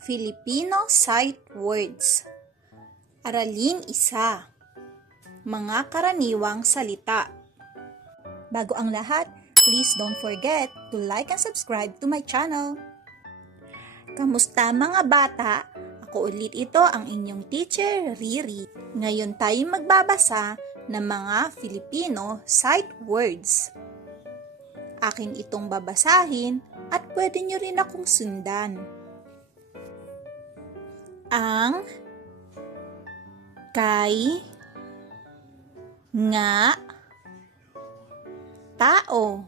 Filipino Sight Words. Aralin 1. Mga karaniwang salita. Bago ang lahat, please don't forget to like and subscribe to my channel. Kamusta mga bata? Ako ulit ito ang inyong teacher, Riri. Ngayon tayo magbabasa ng mga Filipino sight words. Akin itong babasahin at pwede nyo rin akong sundan. Ang, kay, nga, tao,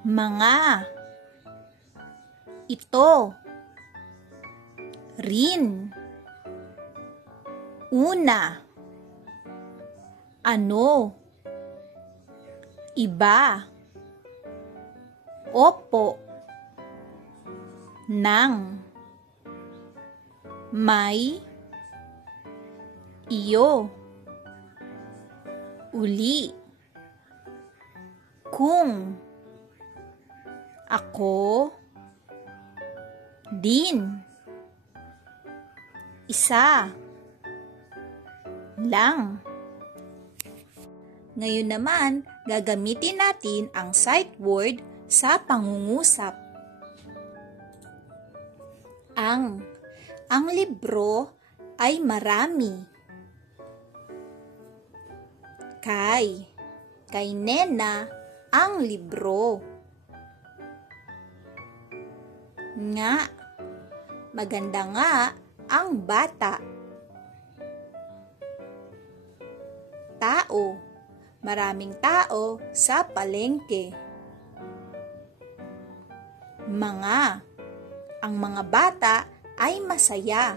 mga, ito, rin, una, ano, iba, opo, nang, may, iyo, uli, kung, ako, din, isa, lang. Ngayon naman, gagamitin natin ang sight word sa pangungusap. Ang libro ay marami. Kay Nena ang libro. Nga, maganda nga ang bata. Tao, maraming tao sa palengke. Ang mga bata ay masaya.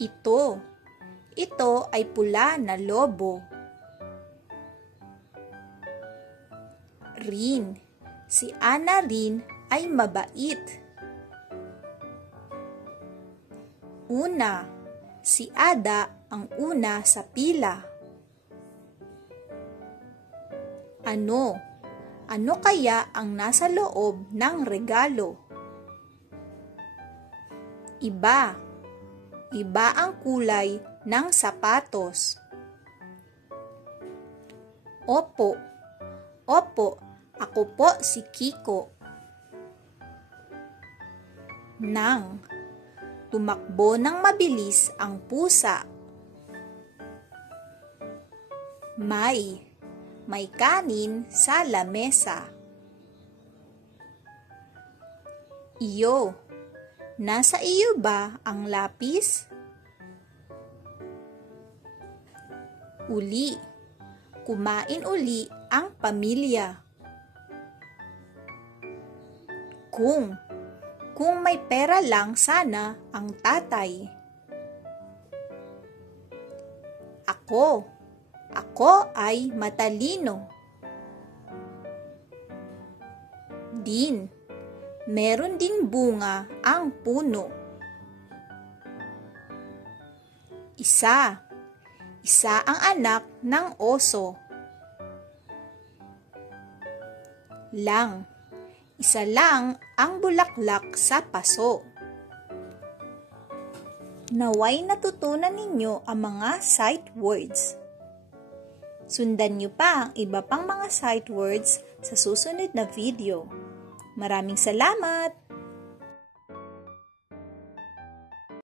Ito ay pula na lobo. Rin, si Ana rin ay mabait. Una, si Ada ang una sa pila. Ano kaya ang nasa loob ng regalo? Iba ang kulay ng sapatos. Opo, ako po si Kiko. Nang, tumakbo ng mabilis ang pusa. May kanin sa lamesa. Iyo, nasa iyo ba ang lapis? Uli, kumain uli ang pamilya. Kung may pera lang sana ang tatay. Ako ay matalino. Din, meron ding bunga ang puno. Isa ang anak ng oso. Isa lang ang bulaklak sa paso. Naway natutunan ninyo ang mga sight words. Sundan nyo pa ang iba pang mga sight words sa susunod na video. Maraming salamat!